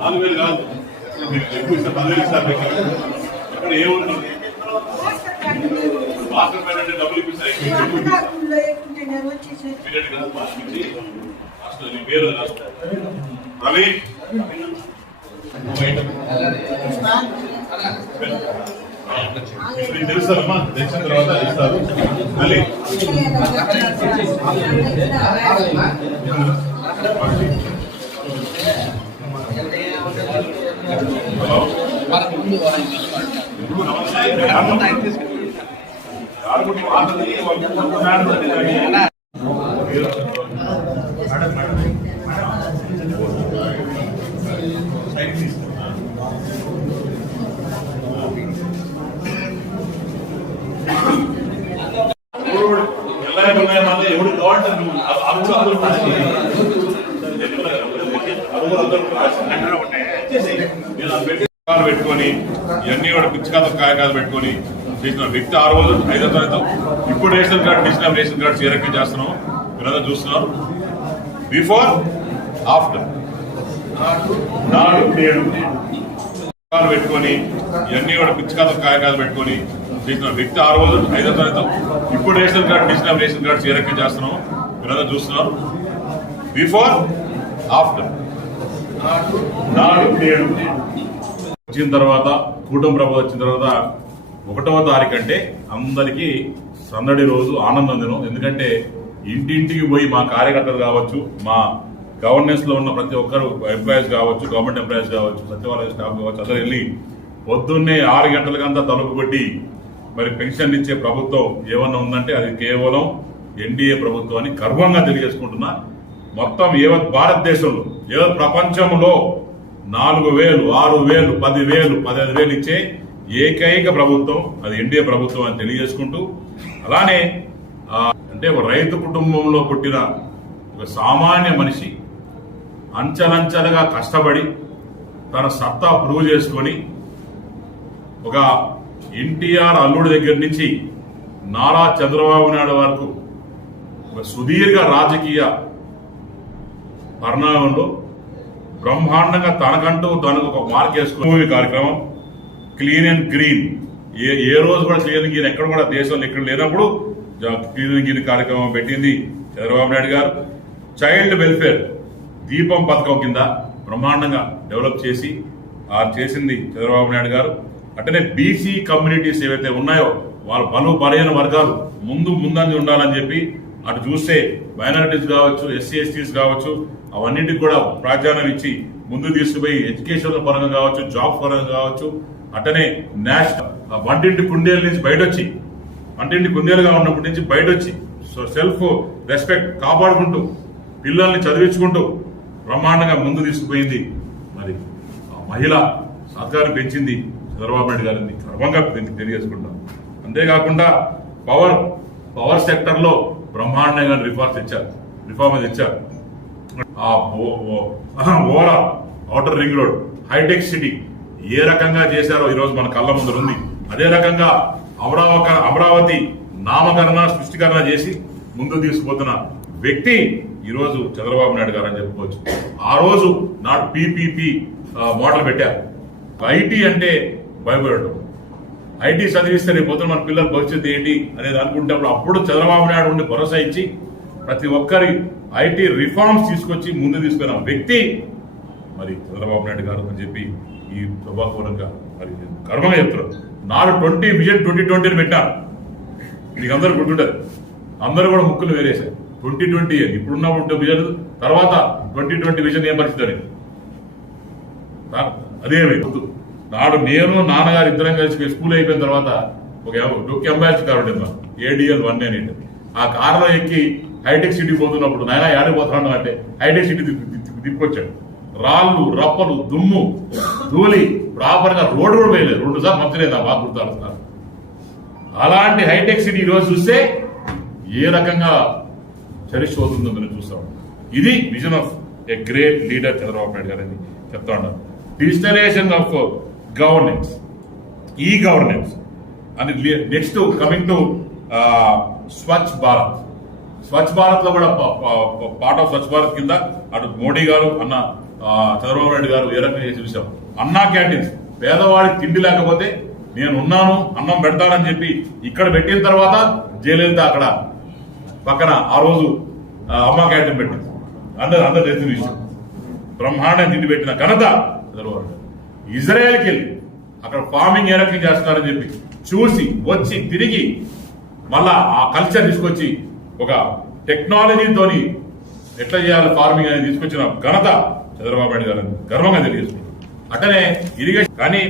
నాలుగు కాదు ఎక్కువ ఇస్తే 10,000 ఇస్తారు. ఇక్కడ ఏముంటుంది మాస్టర్ పైన డబ్బులు ఇప్పిస్తాయి. పేరు రవి తెలుస్తారమ్మా, తెలిసిన తర్వాత ఇస్తారు. మళ్ళీ ఎవరు పెట్టుకొని ఇవన్నీ కూడా పిచ్చి కథ కాయకాలు పెట్టుకొని చేసిన వ్యక్తి ఆ రోజు 5వ తరగతి ఇప్పుడు ration card digital ration cards ఏ రకంగా చేస్తున్నాం మీరంతా చూస్తున్నారు. బిఫోర్ ఆఫ్టర్ నాడు నేడు పెట్టుకొని ఇవన్నీ కూడా పిచ్చి కథ కాయకాలు పెట్టుకొని చేసిన వ్యక్తి ఆ రోజు 5వ తరగతి ఇప్పుడు ration card digital ration cards ఏ రకంగా చేస్తున్నాం మీరంతా చూస్తున్నారు. బిఫోర్ ఆఫ్టర్ నాడు నేడు వచ్చిన తర్వాత కూటమి ప్రభుత్వం వచ్చిన తర్వాత 1వ తారీఖు అంటే అందరికీ సందడి రోజు, ఆనందం దినం. ఎందుకంటే ఇంటింటికి పోయి మా కార్యకర్తలు కావచ్చు, మా గవర్నెన్స్ లో ఉన్న ప్రతి ఒక్కరు ఎంప్లాయీస్ కావచ్చు, గవర్నమెంట్ ఎంప్లాయీస్ కావచ్చు, సచివాలయ స్టాఫ్ కావచ్చు, అందరూ వెళ్ళి పొద్దున్నే 6 గంటలకంతా తలుపు కొట్టి మరి పెన్షన్ ఇచ్చే ప్రభుత్వం ఏమన్నా ఉందంటే అది కేవలం ఎన్డీఏ ప్రభుత్వం అని గర్వంగా తెలియజేసుకుంటున్నా. మొత్తం యావత్ భారతదేశంలో, యావత్ ప్రపంచంలో 4,000, 6,000, 10,000, 15,000 ఇచ్చే ఏకైక ప్రభుత్వం అది ఎన్డీఏ ప్రభుత్వం అని తెలియజేసుకుంటూ, అలానే అంటే ఒక రైతు కుటుంబంలో పుట్టిన ఒక సామాన్య మనిషి అంచెలంచెలుగా కష్టపడి తన సత్తా ప్రూవ్ చేసుకొని ఒక ఎన్టీఆర్ అల్లుడి దగ్గర నుంచి నారా చంద్రబాబు నాయుడు వరకు ఒక సుదీర్ఘ రాజకీయ పరిణామంలో బ్రహ్మాండంగా తనకంటూ తనకు ఒక మార్క్ వేసుకునే కార్యక్రమం క్లీన్ అండ్ గ్రీన్. ఏ రోజు కూడా క్లీన్ అండ్ గ్రీన్ ఎక్కడ కూడా దేశంలో ఎక్కడ లేనప్పుడు క్లీన్ అండ్ గ్రీన్ కార్యక్రమం పెట్టింది చంద్రబాబు నాయుడు గారు. చైల్డ్ వెల్ఫేర్ దీపం పథకం కింద బ్రహ్మాండంగా డెవలప్ చేసి చేసింది చంద్రబాబు నాయుడు గారు. అట్టనే బీసీ కమ్యూనిటీస్ ఏవైతే ఉన్నాయో వాళ్ళ బలహీన వర్గాలు ముందంజ ఉండాలని చెప్పి అటు చూస్తే మైనారిటీస్ కావచ్చు, ఎస్సీ ఎస్టీస్ కావచ్చు, అవన్నింటికి కూడా ప్రాధాన్యం ఇచ్చి ముందు తీసుకుపోయి ఎడ్యుకేషన్ పరంగా కావచ్చు, జాబ్ పరంగా కావచ్చు, అట్టనే నేషనల్ వంటింటి కుందేల నుంచి బయటొచ్చి, వంటింటి కుందేలుగా ఉన్నప్పటి నుంచి బయటొచ్చి సెల్ఫ్ రెస్పెక్ట్ కాపాడుకుంటూ పిల్లల్ని చదివించుకుంటూ బ్రహ్మాండంగా ముందు తీసుకుపోయింది. మరి మహిళ సహకారం పెంచింది చంద్రబాబు నాయుడు గారిని గర్వంగా తెలియజేసుకుంటాం. అంతేకాకుండా పవర్ సెక్టర్ లో బ్రహ్మాండంగా రిఫార్మ్స్ ఇచ్చారు. ఓవరా ఔటర్ రింగ్ రోడ్, హైటెక్ సిటీ ఏ రకంగా చేశారో ఈరోజు మన కళ్ళ ముందు ఉంది. అదే రకంగా అమరావతి నామకరణ సృష్టికరణ చేసి ముందు తీసుకుపోతున్న వ్యక్తి ఈరోజు చంద్రబాబు నాయుడు గారు అని చెప్పుకోవచ్చు. ఆ రోజు నాడు పీపీపీ మోడల్ పెట్టారు. ఐటీ అంటే భయపడటం, ఐటీ చదివిస్తే రేపు పొద్దున మన పిల్లల భవిష్యత్తు ఏంటి అనేది అనుకుంటే అప్పుడు చంద్రబాబు నాయుడు ఉండి భరోసా ఇచ్చి ప్రతి ఒక్కరి ఐటీ రిఫార్మ్స్ తీసుకొచ్చి ముందు తీసుకున్న వ్యక్తి మరి చంద్రబాబు నాయుడు గారు అని చెప్పి ఈ సభాపూర్వకంగా మరి గర్వంగా చెప్తున్నారు. నాడు 2020 పెట్టారు. మీకు అందరూ గుర్తుంటది. అందరూ కూడా ముక్కులు వేరేశారు. 2020 ఇప్పుడున్న విజన్ తర్వాత 2020 విజన్ ఏం పరిస్థితి అని అదేమి నాడు నేను నాన్నగారు ఇద్దరం కలిసి స్కూల్ అయిపోయిన తర్వాత ఒక ఎంబాసి కారు ఉండేది, ADL 1 అనేది. ఆ కారులో ఎక్కి హైటెక్ సిటీ పోతున్నప్పుడు నాయన ఏడిపోతున్నాను అంటే హైటెక్ సిటీ తిప్పుకొచ్చాడు. రాళ్ళు, రప్పలు, దుమ్ము, ధూళి, ప్రాపర్ గా రోడ్డు కూడా వేయలేదు. 2 సార్లు మంచిలేదు బాగా గుర్తారు. అలాంటి హైటెక్ సిటీ ఈరోజు చూస్తే ఏ రకంగా చరిష్పోతుందని చూస్తాం. ఇది vision of a great leader Chandrababu Naidu garu అని చెప్తా ఉన్నారు. Digitalisation of governance, e-governance and next coming to Swachh Bharat. Swachh Bharat లో కూడా పార్ట్ ఆఫ్ స్వచ్ఛ భారత్ కింద అటు మోడీ గారు అన్న చంద్రబాబు నాయుడు గారు ఏ రకంగా చేసి చూసాం. అన్నా క్యాంటీన్స్, పేదవాడికి తిండి లేకపోతే నేను ఉన్నాను అన్నం పెడతానని చెప్పి ఇక్కడ పెట్టిన తర్వాత జయలలిత అక్కడ పక్కన ఆ రోజు అమ్మ క్యాంటీన్ పెట్టింది. అందరు తెలిసిన విషయం. బ్రహ్మాండ తిండి పెట్టిన ఘనత చంద్రబాబు నాయుడు. ఇజ్రాయెల్కి వెళ్ళి అక్కడ ఫార్మింగ్ ఏ రకంగా చేస్తున్నారని చెప్పి చూసి వచ్చి తిరిగి మళ్ళా ఆ కల్చర్ తీసుకొచ్చి ఒక టెక్నాలజీతోని ఎట్లా చేయాలి ఫార్మింగ్ అనేది తీసుకొచ్చిన ఘనత చంద్రబాబు నాయుడు గారు గర్వంగా తెలియజేస్తుంది. అట్లనే ఇరిగేషన్ కానీ